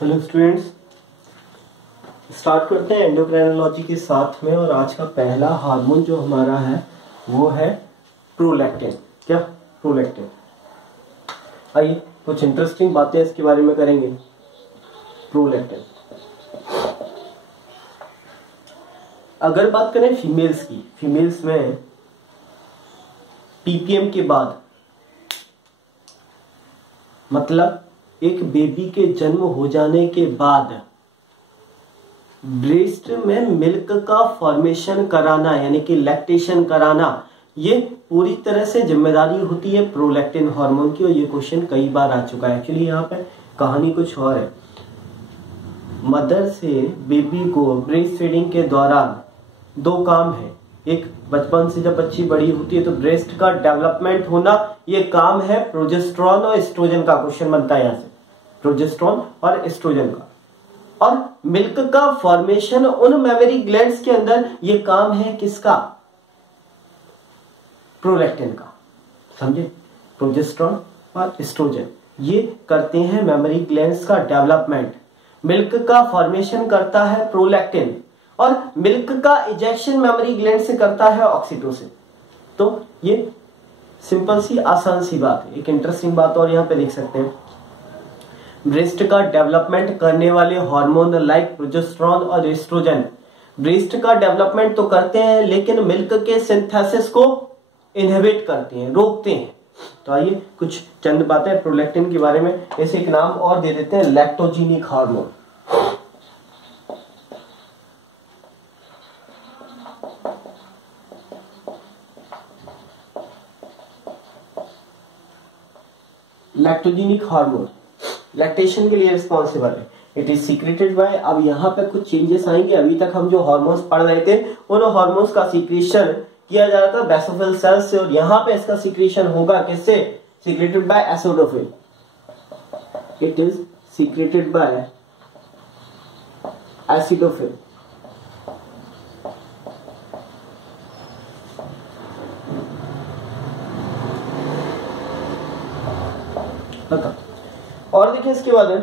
Hello students, start करते हैं endocrinology के साथ में। और आज का पहला हार्मोन जो हमारा है वो है प्रोलैक्टिन। क्या? प्रोलैक्टिन। आइए कुछ इंटरेस्टिंग बातें इसके बारे में करेंगे। प्रोलैक्टिन, अगर बात करें फीमेल्स की, फीमेल्स में पीपीएम के बाद, मतलब एक बेबी के जन्म हो जाने के बाद ब्रेस्ट में मिल्क का फॉर्मेशन कराना यानी कि लैक्टेशन कराना, ये पूरी तरह से जिम्मेदारी होती है प्रोलैक्टिन हार्मोन की। और ये क्वेश्चन कई बार आ चुका है। एक्चुअली यहाँ पे कहानी कुछ और है। मदर से बेबी को ब्रेस्ट फीडिंग के दौरान दो काम है। एक, बचपन से जब बच्ची बड़ी होती है तो ब्रेस्ट का डेवलपमेंट होना, ये काम है प्रोजेस्टेरॉन और एस्ट्रोजन का। क्वेश्चन बनता है यहाँ से, प्रोजेस्टेरॉन और एस्ट्रोजन का। और मिल्क का फॉर्मेशन उन मेमोरी ग्लैंड्स के अंदर, ये काम है किसका? प्रोलैक्टिन का। समझे? प्रोजेस्टेरॉन और एस्ट्रोजन ये करते हैं मेमोरी ग्लैंड्स का डेवलपमेंट। मिल्क का फॉर्मेशन करता है प्रोलैक्टिन और मिल्क का इजेक्शन मेमोरी ग्लैंड से करता है ऑक्सीटोसिन। तो ये सिंपल सी आसान सी बात है। एक इंटरेस्टिंग बात और यहाँ पे देख सकते हैं, ब्रेस्ट का डेवलपमेंट करने वाले हार्मोन लाइक प्रोजेस्टेरॉन और एस्ट्रोजन ब्रेस्ट का डेवलपमेंट तो करते हैं लेकिन मिल्क के सिंथेसिस को इनहिबिट करते हैं, रोकते हैं। तो आइए कुछ चंद बातें प्रोलैक्टिन के बारे में। ऐसे एक नाम और दे देते हैं, lactogenic hormone. Lactogenic hormone lactation के लिए रिस्पॉन्सिबल है। इट इज सीक्रेटेड बाय, अब यहाँ पे कुछ चेंजेस आएंगे। अभी तक हम जो हार्मोन्स पढ़ रहे थे उन हार्मोन्स का सीक्रेशन किया जा रहा था बेसोफिल सेल्स से, और यहाँ पे इसका सीक्रेशन होगा किससे? Secreted by acidophil. It is secreted by acidophil. और देखिए इसके बाद है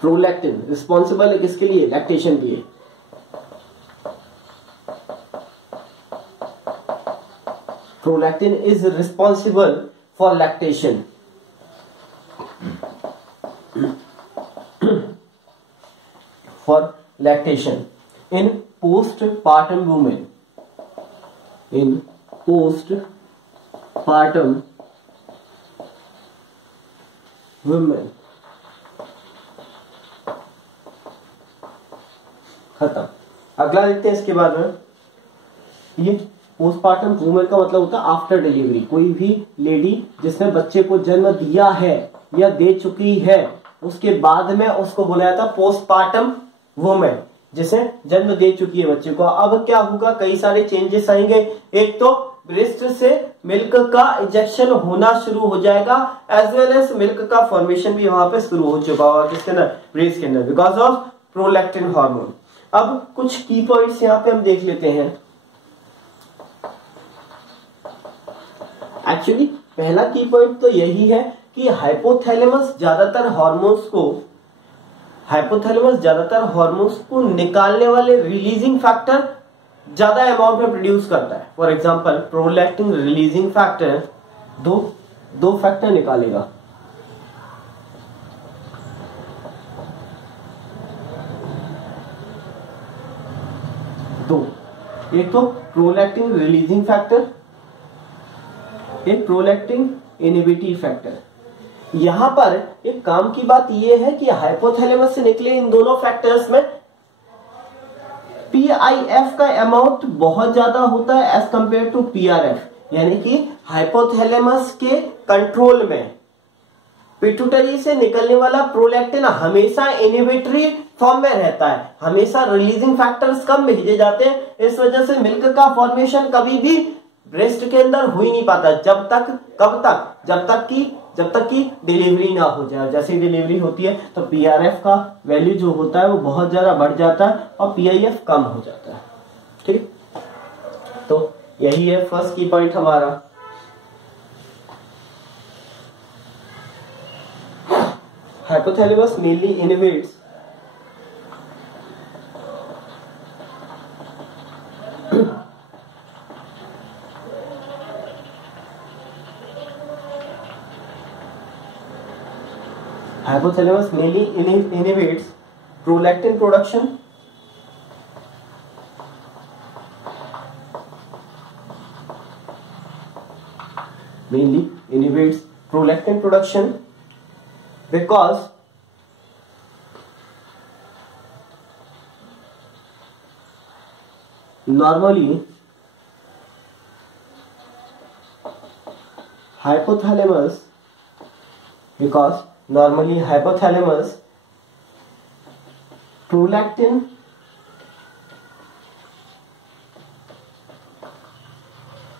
प्रोलैक्टिन रिस्पॉन्सिबल है किसके लिए? लैक्टेशन के लिए। Prolactin is responsible for lactation. For lactation in postpartum women. In postpartum women. खत्म। अगला देखते हैं इसके बाद में। ये पोस्टपार्टम वुमेन का मतलब होता है आफ्टर डिलीवरी। कोई भी लेडी जिसने बच्चे को जन्म दिया है या दे चुकी है, उसके बाद में उसको बोला जाता है पोस्टपार्टम वुमेन, जिसे जन्म दे चुकी है बच्चे को। अब क्या होगा? कई सारे चेंजेस आएंगे। एक तो ब्रेस्ट से मिल्क का इंजेक्शन होना शुरू हो जाएगा, एज वेल एज मिल्क का फॉर्मेशन भी वहां पे शुरू हो चुका होगा। किसके अंदर? ब्रेस्ट के अंदर, बिकॉज ऑफ प्रोलैक्टिन हार्मोन। अब कुछ की पॉइंट्स यहाँ पे हम देख लेते हैं। एक्चुअली पहला की पॉइंट तो यही है कि हाइपोथैलेमस ज्यादातर हार्मोन्स को निकालने वाले रिलीजिंग फैक्टर ज्यादा अमाउंट में प्रोड्यूस करता है। For example prolactin releasing factor दो फैक्टर निकालेगा। दो, एक तो प्रोलैक्टिन रिलीजिंग फैक्टर, एक प्रोलैक्टिन इनहिबिटरी फैक्टर। यहां पर एक काम की बात यह है कि हाइपोथैलेमस से निकले इन दोनों फैक्टर्स में पीआईएफ का अमाउंट बहुत ज्यादा होता है एज कंपेयर टू पीआरएफ। यानी कि हाइपोथैलेमस के कंट्रोल में पिट्यूटरी से निकलने वाला प्रोलैक्टिन हमेशा इनहिबिटरी फॉर्म में रहता है, हमेशा रिलीजिंग फैक्टर्स कम भेजे जाते हैं। इस वजह से मिल्क का फॉर्मेशन कभी भी ब्रेस्ट के अंदर हो ही नहीं पाता जब तक कि डिलीवरी ना हो जाए। जैसे ही डिलीवरी होती है तो पीआरएफ का वैल्यू जो होता है वो बहुत ज्यादा बढ़ जाता है और पीआईएफ कम हो जाता है। ठीक, तो यही है फर्स्ट की पॉइंट हमारा। hypothalamus mainly innervates hypothalamus mainly innervates prolactin production mainly inhibits prolactin production because normally hypothalamus prolactin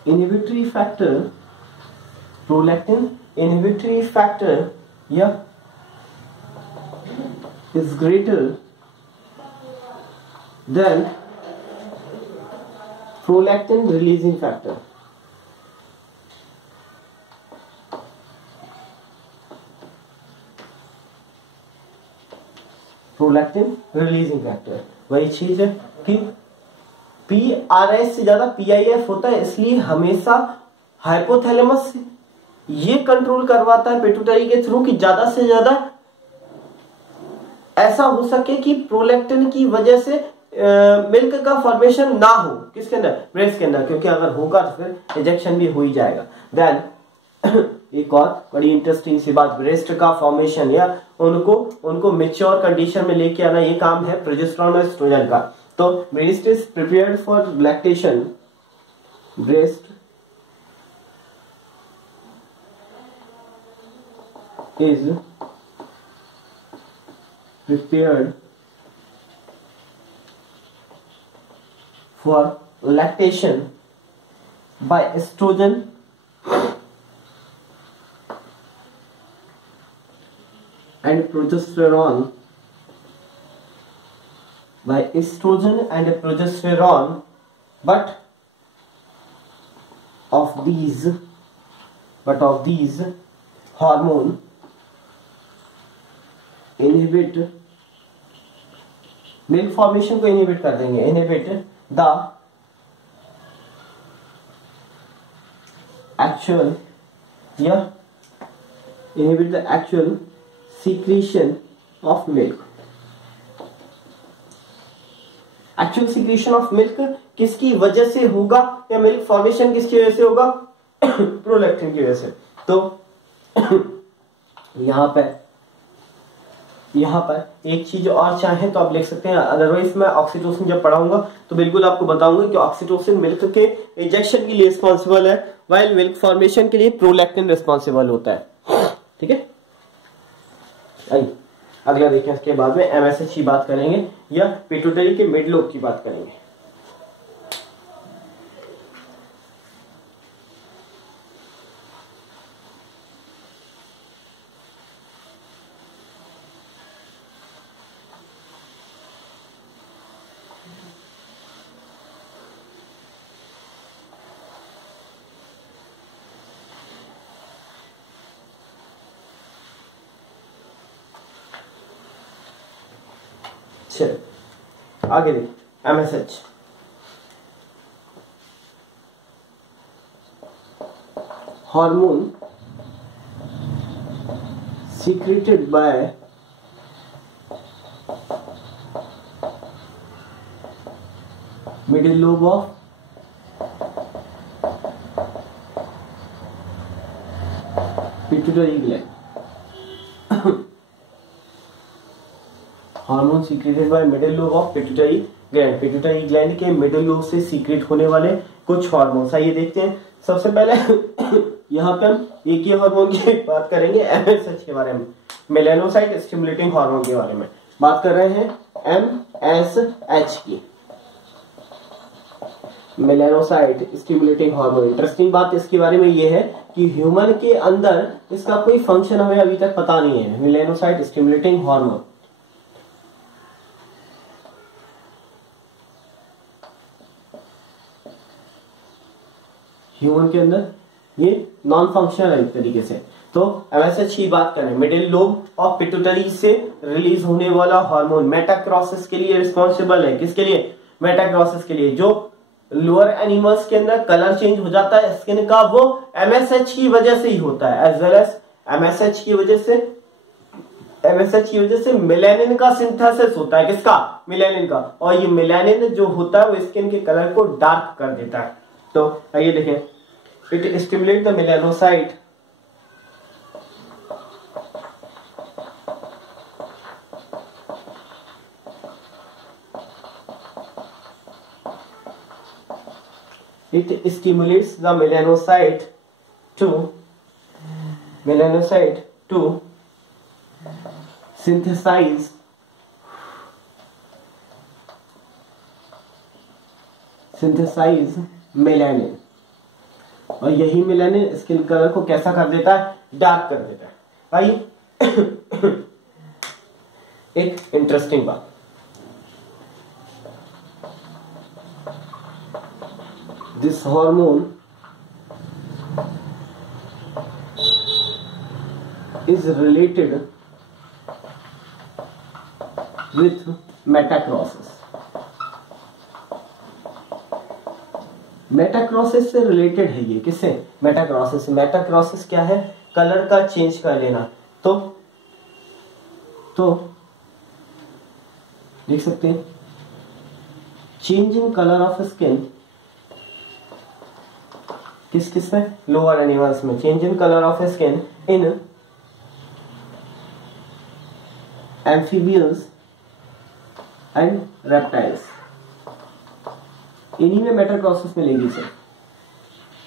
inhibitory factor yeah is greater than prolactin releasing factor. Prolactin releasing factor वही चीज है कि पीआरएस से ज्यादा PIF होता है, इसलिए हमेशा हाइपोथैलेमस ये कंट्रोल करवाता है पिट्यूटरी के थ्रू कि ज्यादा से ज्यादा ऐसा हो सके कि प्रोलैक्टिन की वजह से मिल्क का फॉर्मेशन ना हो किसके अंदर, ब्रेस्ट के अंदर, क्योंकि अगर होगा तो फिर रिजेक्शन भी हो ही जाएगा। देन एक और बड़ी इंटरेस्टिंग सी बात, ब्रेस्ट का फॉर्मेशन या उनको मेच्योर कंडीशन में लेके आना, ये काम है प्रोजेस्टेरोन और एस्ट्रोजन का। तो breast is prepared for lactation, breast is prepared for lactation by estrogen and progesterone, but of these hormone inhibit milk formation को इनहिबिट कर देंगे, inhibit the actual secretion of milk. Actual secretion of milk किसकी वजह से होगा, या milk formation किसकी वजह से होगा, प्रोलैक्टिन की वजह से। तो यहाँ पर एक चीज और चाहे तो आप लिख सकते हैं, अदरवाइज मैं ऑक्सीटोसिन जब पढ़ाऊंगा तो बिल्कुल आपको बताऊंगा कि ऑक्सीटोसिन मिल्क के इंजेक्शन के लिए रिस्पॉन्सिबल है, वाइल मिल्क फॉर्मेशन के लिए प्रोलैक्टिन रिस्पॉन्सिबल होता है। ठीक है, आइए अगला देखें। इसके बाद में एमएसएच की बात करेंगे या पिट्यूटरी के मिड लोब की बात करेंगे। आगे देखिए MSH. Hormone secreted by middle lobe of pituitary gland. Hormone secreted by middle lobe of pituitary gland, pituitary gland के मिडिल लोब से सीक्रेट होने वाले कुछ हार्मोन्स। आइए देखते हैं। सबसे पहले यहाँ पे हम एक ही हार्मोन की बात करेंगे, एमएसएच के बारे में, मेलानोसाइट स्टिमुलेटिंग हार्मोन के बारे में बात कर रहे हैं, एमएसएच की, मेलानोसाइट स्टिमुलेटिंग हार्मोन। इंटरेस्टिंग बात इसके बारे में यह है कि ह्यूमन के अंदर इसका कोई फंक्शन हमें अभी तक पता नहीं है, मेलानोसाइट स्टिमुलेटिंग हार्मोन। ह्यूमन के अंदर ये नॉन फंक्शनल है एक तरीके से। तो MSH की बात करें, मिडिल लोब ऑफ पिट्यूटरी से रिलीज होने वाला हार्मोन मेटाक्रोसिस के लिए रिस्पॉन्सिबल है। किसके लिए? मेटाक्रोसिस के लिए। जो लोअर एनिमल्स के अंदर कलर चेंज हो जाता है स्किन का, वो MSH की वजह से ही होता है। एज वेल एज MSH की वजह से मेलानिन का सिंथेसिस होता है। किसका? मेलानिन का। और ये मेलानिन जो होता है वो स्किन के कलर को डार्क कर देता है। तो आइए देखें, it stimulate the melanocyte to synthesize melanin, और यही मेलानिन स्किन कलर को कैसा कर देता है? डार्क कर देता है। आइए एक इंटरेस्टिंग बात, this hormone is related with मेटाक्रोसिस। मेटाक्रोसिस से रिलेटेड है ये। किससे? मेटाक्रोसिस से। मेटाक्रोसिस क्या है? कलर का चेंज कर लेना। तो देख सकते हैं, change in colour of skin किस में? लोअर एनिमल्स में। Change in colour of skin in amphibians and reptiles, इन्हीं में मेटाक्रोसिस मिलेगी sir.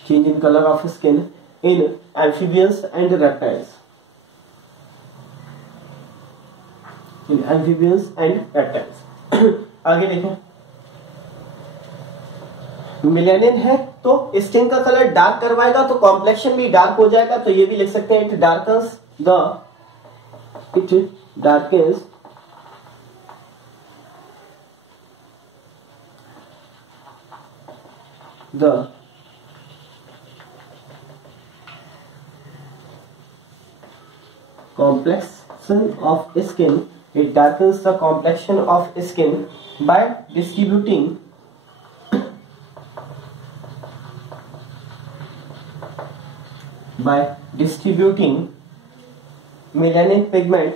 Change in colour of skin in amphibians and reptiles, आगे देखें, मेलानिन है तो स्किन का कलर डार्क करवाएगा, तो कॉम्प्लेक्शन भी डार्क हो जाएगा। तो ये भी लिख सकते हैं, it डार्कन्स the complexion of skin. It darkens the complexion of skin by distributing melanin pigment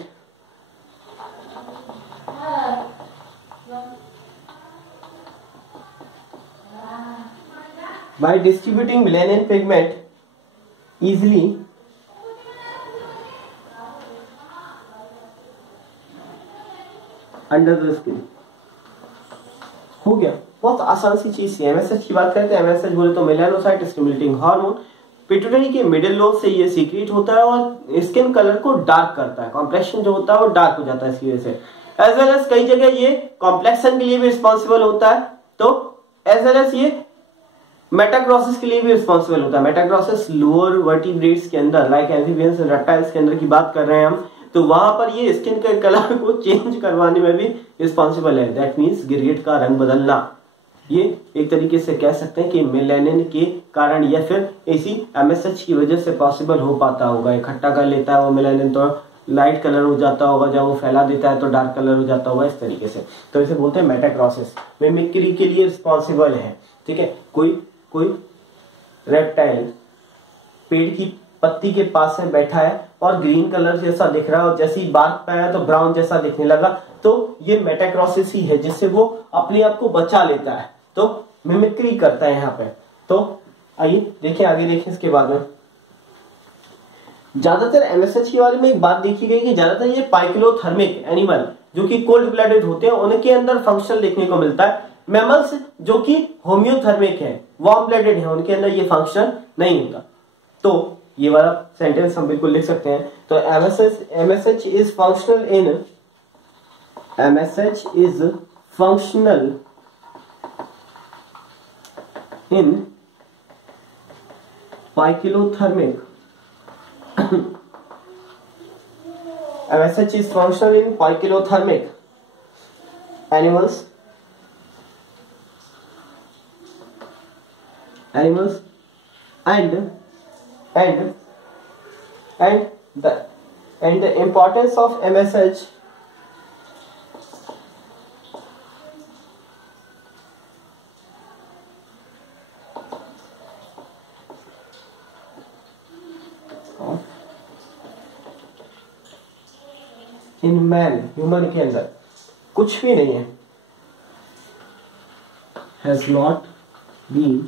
easily under the skin. हो गया, बहुत आसान सी चीज है। MSH की बात करते हैं, MSH बोले तो मेलानोसाइट स्टिमुलेटिंग हार्मोन, पिट्यूटरी के मिडिल लोब से ये सीक्रेट होता है और स्किन कलर को डार्क करता है। कॉम्प्लेक्शन जो होता है वो डार्क हो जाता है इसकी वजह से। एज वेल एज कई जगह ये कॉम्प्लेक्शन के लिए भी रिस्पॉन्सिबल होता है, तो एज वेल एज ये मेटाक्रोसिस के लिए भी रिस्पॉन्सिबल होता है। मेटाक्रोसिस लोअर वर्टिब्रेट्स के अंदर, लाइक एम्फीबियंस एंड रेप्टाइल्स के अंदर की बात कर रहे हैं हम, तो वहां पर ये स्किन के कलर को चेंज करवाने में भी रिस्पॉन्सिबल है। दैट मीन्स ग्रेड का रंग बदलना। ये एक तरीके से कह सकते हैं कि मेलानिन के कारण या फिर इसी MSH की वजह से पॉसिबल हो पाता होगा। इकट्ठा कर लेता है वो मेलानिन, तो लाइट कलर हो जाता होगा, जब वो फैला देता है तो डार्क कलर हो जाता होगा, इस तरीके से। तो इसे बोलते हैं मेटाक्रोसिस। मिमिक्री के लिए रिस्पॉन्सिबल है। ठीक है, कोई रेप्टाइल पेड़ की पत्ती के पास में बैठा है और ग्रीन कलर जैसा दिख रहा है, और जैसे ही बात पे आया तो ब्राउन जैसा दिखने लगा, तो ये मेटाक्रोसिस ही है, जिससे वो अपने आप को बचा लेता है। तो मिमिक्री करता है यहाँ पे। तो आइए देखिए, आगे देखिए इसके बाद में। ज्यादातर MSH के बारे में एक बात देखी गई कि ज्यादातर ये पाइक्लोथर्मिक एनिमल जो कि कोल्ड ब्लडेड होते हैं, उनके अंदर फंक्शन देखने को मिलता है। मैमल्स जो कि होम्योथर्मिक है, वार्म ब्लडेड है, उनके अंदर ये फंक्शन नहीं होता। तो ये वाला सेंटेंस हम बिल्कुल लिख सकते हैं। तो MSH is functional in poikilothermic MSH is functional in poikilothermic animals and and the importance of MSH in man, human के अंदर कुछ भी नहीं है, has not been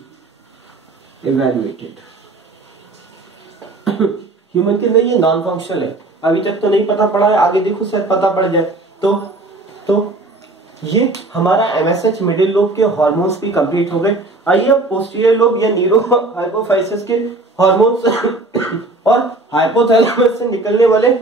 evaluated. Human के अंदर ये नॉन फंक्शनल है, अभी तक तो नहीं पता पड़ा है, आगे देखो शायद पता पड़ जाए। तो ये हमारा एमएसएच मिडिल लोब के हार्मोन्स भी कंप्लीट हो गए। आइए अब पोस्टीरियर लोब या न्यूरो हाइपोफाइसिस के हार्मोन्स और हाइपोथैलेमस से निकलने वाले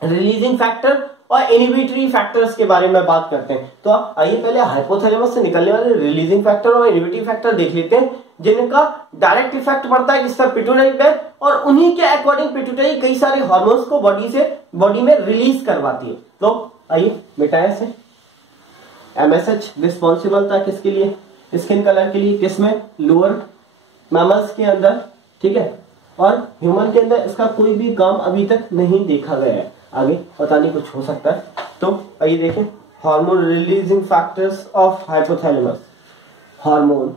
रिलीजिंग फैक्टर और इनहिबिटरी फैक्टर्स के बारे में बात करते हैं। तो आइए पहले हाइपोथैलेमस से निकलने वाले रिलीजिंग फैक्टर और इनहिबिटरी फैक्टर देख लेते हैं, जिनका डायरेक्ट इफेक्ट पड़ता है किस पर, पिट्यूटरी पे, और उन्हीं के अकॉर्डिंग पिट्यूटरी कई सारे हार्मोन्स को बॉडी में रिलीज करवाती है। तो आइए मिटाए से एमएसएच रिस्पॉन्सिबल था किसके लिए, स्किन कलर के लिए, किसमें, लोअर मैमल्स के अंदर, ठीक है, और ह्यूमन के अंदर इसका कोई भी काम अभी तक नहीं देखा गया है, आगे पता नहीं कुछ हो सकता है। तो आइए देखें hormone releasing factors of hypothalamus. Hormone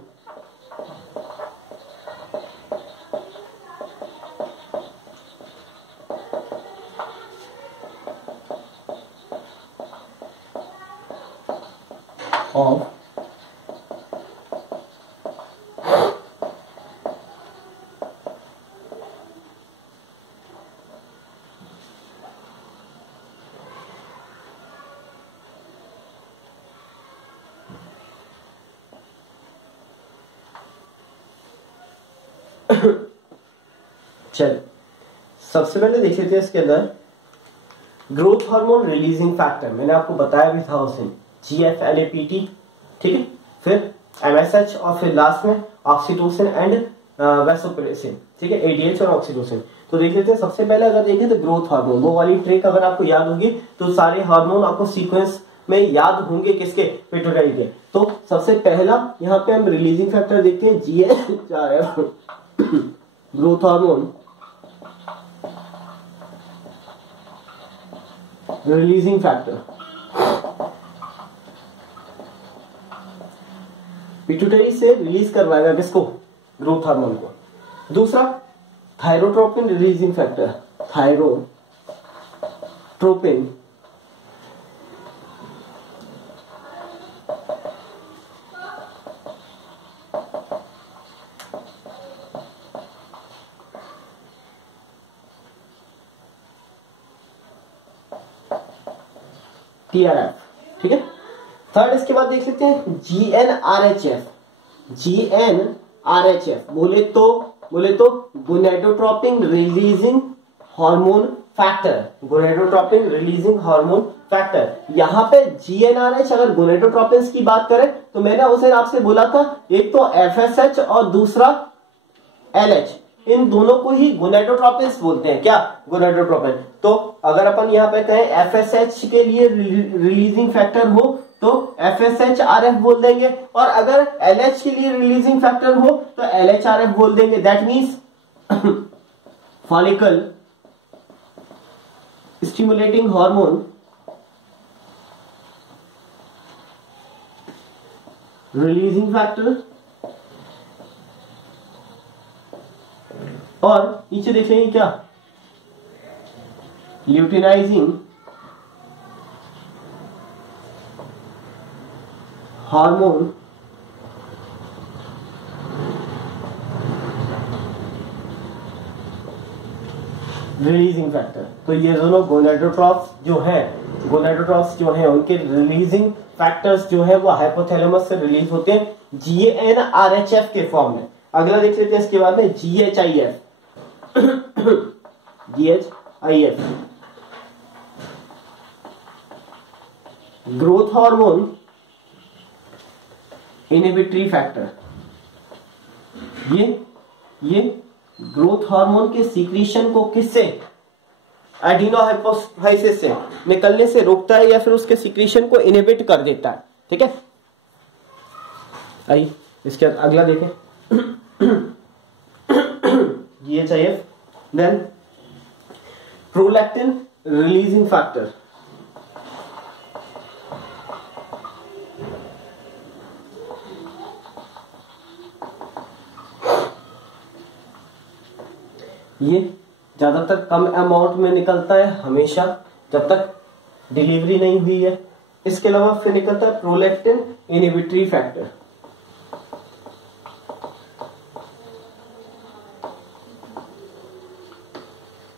of चल सबसे पहले देख लेते हैं इसके अंदर ग्रोथ हार्मोन रिलीजिंग फैक्टर, मैंने आपको बताया भी था उसे, GFLAPT, ठीक है, फिर MSH और फिर लास्ट में ऑक्सीटोसिन एंड वैसोप्रेसिन, ठीक है, ADH और ऑक्सीटोसिन। तो देख लेते हैं सबसे पहले अगर देखें तो ग्रोथ हार्मोन, वो वाली ट्रिक अगर आपको याद होगी तो सारे हार्मोन आपको सीक्वेंस में याद होंगे किसके, पिट्यूटरी के। तो सबसे पहला यहाँ पे हम रिलीजिंग फैक्टर देखते हैं GH growth hormone releasing factor, pituitary से रिलीज करवाएगा किसको, ग्रोथ हार्मोन को। दूसरा thyrotropin releasing factor, thyrotropin TRF, ठीक है। थर्ड इसके बाद देख लेते हैं GnRHF। GnRHF बोले तो gonadotropin releasing hormone factor, gonadotropin releasing hormone factor. यहाँ पे GnRH अगर गोनेडोट्रोपिन की बात करें तो मैंने उसे आपसे बोला था एक तो FSH और दूसरा LH, इन दोनों को ही गोनेडोट्रोपिन्स बोलते हैं, क्या, गोनेडोट्रोपिन। तो अगर अपन यहाँ पे कहें FSH के लिए रिलीजिंग फैक्टर हो तो FSH-RF बोल देंगे, और अगर LH के लिए रिलीजिंग फैक्टर हो तो LH-RF बोल देंगे। That means follicle stimulating hormone releasing factor, और नीचे देख लेंगे क्या, ल्यूटिनाइजिंग हार्मोन रिलीजिंग फैक्टर। तो ये दोनों गोनेडोट्रोप्स जो हैं उनके रिलीजिंग फैक्टर्स जो है वो हाइपोथैलेमस से रिलीज होते हैं GnRHF के फॉर्म में। अगला देख लेते हैं इसके बाद में GHIF GHIF growth hormone inhibitory factor. ये ग्रोथ हार्मोन के सीक्रेशन को किससे, एडिनोहाइपोफाइसिस से निकलने से रोकता है या फिर उसके सीक्रेशन को इनहिबिट कर देता है, ठीक है। आइए इसके बाद अगला देखें GHIF, then prolactin releasing factor. ये ज्यादातर कम अमाउंट में निकलता है हमेशा जब तक डिलीवरी नहीं हुई है। इसके अलावा फिर निकलता है प्रोलैक्टिन इनहिबिटरी फैक्टर।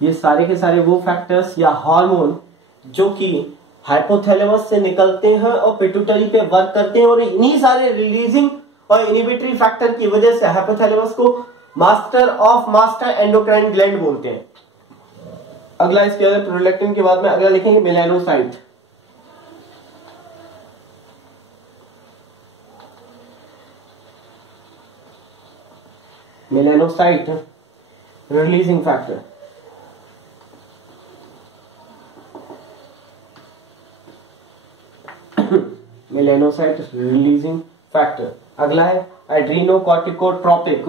ये सारे के सारे वो फैक्टर्स या हार्मोन जो कि हाइपोथैलेमस से निकलते हैं और पिट्यूटरी पे वर्क करते हैं, और इन्हीं सारे रिलीजिंग और इनहिबिटरी फैक्टर की वजह से हाइपोथैलेमस को मास्टर एंडोक्राइन ग्लैंड बोलते हैं। अगला इसके बाद प्रोलैक्टिन के बाद में अगला लिखेंगे melanocyte. Melanocyte releasing factor. Melanocyte releasing factor. अगला है एड्रीनोकॉर्टिकोट्रोपिक।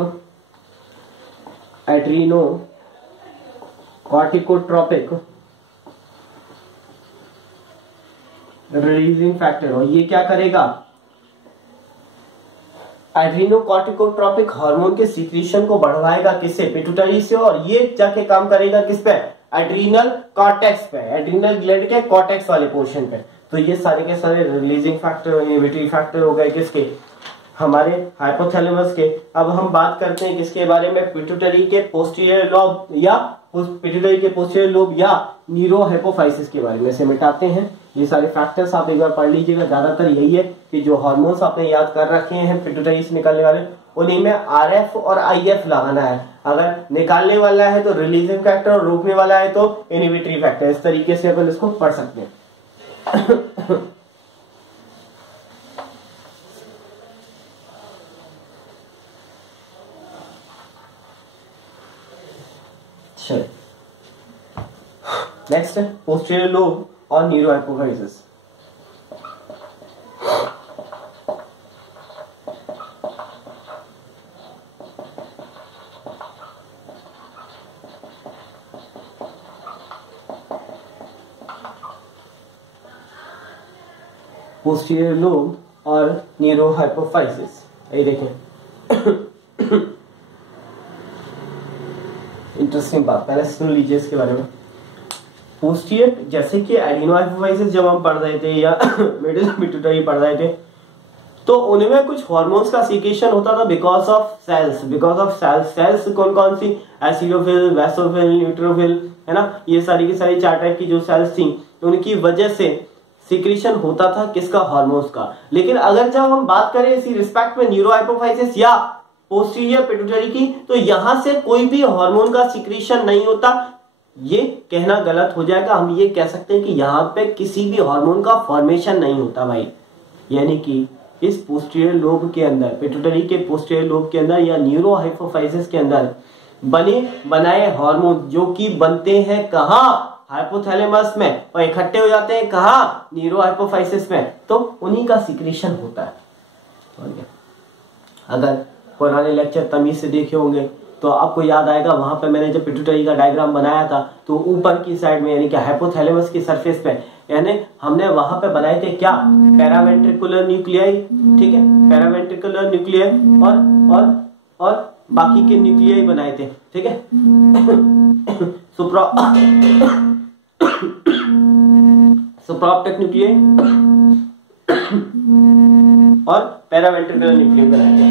एड्रीनोकॉर्टिकोट्रोपिक रिलीजिंग फैक्टर। और ये क्या करेगा? एड्रीनोकॉर्टिकोट्रोपिक हार्मोन के सीक्रेशन को बढ़वाएगा किससे? पिट्यूटरी से। और ये जाके काम करेगा किस पे? एड्रीनल कॉर्टेक्स पे, एड्रीनल ग्लैंड के कॉर्टेक्स वाले पोर्शन पे। तो ये सारे के सारे रिलीजिंग फैक्टर और इनहिबिटरी फैक्टर हो गए किसके? हमारे हाइपोथैलेमस के। अब हम बात करते हैं किसके बारे में? पिट्यूटरी के पोस्टीरियर लोब या पिट्यूटरी के पोस्टीरियर लोब या न्यूरोहाइपोफाइसिस के बारे में से मिटाते हैं। ये सारे फैक्टर्स आप एक बार पढ़ लीजिएगा। ज्यादातर यही है कि जो हार्मोन्स आपने याद कर रखे हैं पिट्यूटरी से निकलने वाले, उन्हीं में आरएफ और आईएफ लगाना है। अगर निकालने वाला है तो रिलीजिंग फैक्टर और रोकने वाला है तो इनहिबिटरी फैक्टर। इस तरीके से अपन इसको पढ़ सकते हैं। नेक्स्ट है पोस्टीरियर लोब और न्यूरोहाइपोफाइसिस। पोस्टीरियर लोब और न्यूरोहाइपोफाइसिस, ये देखें इंटरेस्टिंग बात, पहले सुन लीजिए इसके बारे में। पोस्टीरियर जैसे कि एडिनोहाइपोफाइसिस जब हम पढ़ रहे थे या मिडिल पिट्यूटरी पढ़ रहे थे, तो उनमें कुछ हार्मोन्स का सीक्रेशन होता था बिकॉज ऑफ सेल्स। सेल्स कौन कौन सी? एसिडोफिल, वैसोफिल, न्यूट्रोफिल, है ना। ये सारी की सारी 4 टाइप की जो सेल्स थी, उनकी वजह से सीक्रेशन होता था किसका? हार्मोन्स का। लेकिन अगर जब हम बात करें इसी रिस्पेक्ट में न्यूरोहाइपोफाइसिस या पोस्टीरियर पिट्यूटरी की, तो यहां से कोई भी हार्मोन का सीक्रेशन नहीं होता। ये कहना गलत हो जाएगा। हम ये कह सकते हैं कि यहाँ पे किसी भी हार्मोन का फॉर्मेशन नहीं होता भाई। यानी कि इस पोस्टीरियर लोब के अंदर, पिट्यूटरी के पोस्टीरियर लोब के अंदर या न्यूरोहाइपोफाइसिस के अंदर बने बनाए हार्मोन जो कि बनते हैं कहाँ? हाइपोथैलेमस में, और इकट्ठे हो जाते हैं कहाँ? न्यूरोहाइपोफाइसिस में। तो उन्हीं का सीक्रेशन होता है। अगर पुराने लेक्चर तमीज से देखे होंगे तो आपको याद आएगा, वहां पे मैंने जब पिट्यूटरी का डायग्राम बनाया था तो ऊपर की साइड में यानी कि हाइपोथैलेमस की सरफेस पे, यानी हमने वहां पे बनाए थे क्या? पैरावेंट्रिकुलर न्यूक्लियाई, ठीक है, पैरावेंट्रिकुलर न्यूक्लियाई और बाकी के न्यूक्लियाई बनाए थे, ठीक है। सुप्राऑप्टिक न्यूक्लियाई और पैरावेंट्रिकुलर न्यूक्लियाई बनाए थे।